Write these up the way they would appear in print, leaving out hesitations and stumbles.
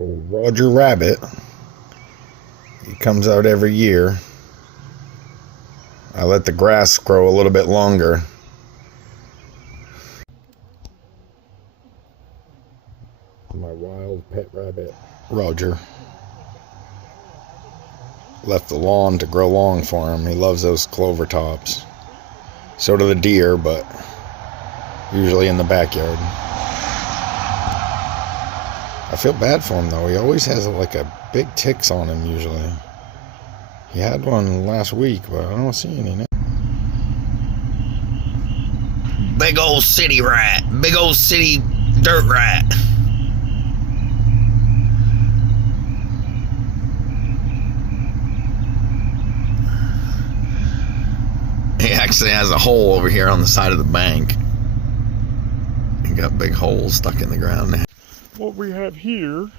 Old Roger Rabbit. He comes out every year. I let the grass grow a little bit longer. My wild pet rabbit, Roger. Left the lawn to grow long for him. He loves those clover tops. So do the deer, but usually in the backyard. I feel bad for him though. He always has like a big ticks on him usually. He had one last week, but I don't see any now. Big old city rat. Big old city dirt rat. He actually has a hole over here on the side of the bank. He got big holes stuck in the ground there. What we have here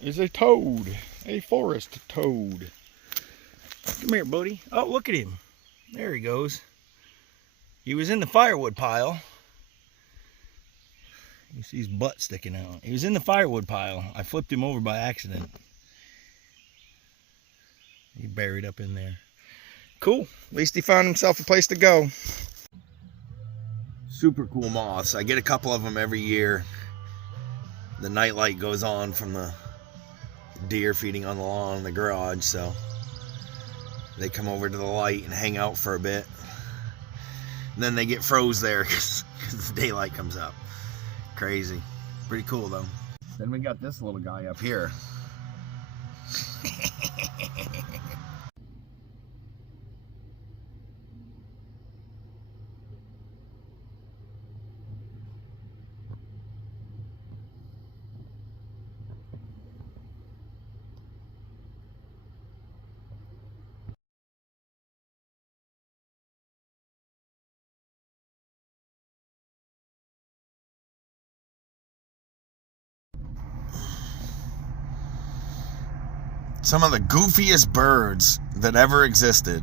is a toad, a forest toad. Come here, buddy. Oh, look at him. There he goes. He was in the firewood pile. You see his butt sticking out. He was in the firewood pile. I flipped him over by accident. He buried up in there. Cool. At least he found himself a place to go. Super cool moths. I get a couple of them every year. The nightlight goes on from the deer feeding on the lawn in the garage, so they come over to the light and hang out for a bit. And then they get froze there because the daylight comes up. Crazy. Pretty cool though. Then we got this little guy up here. Some of the goofiest birds that ever existed.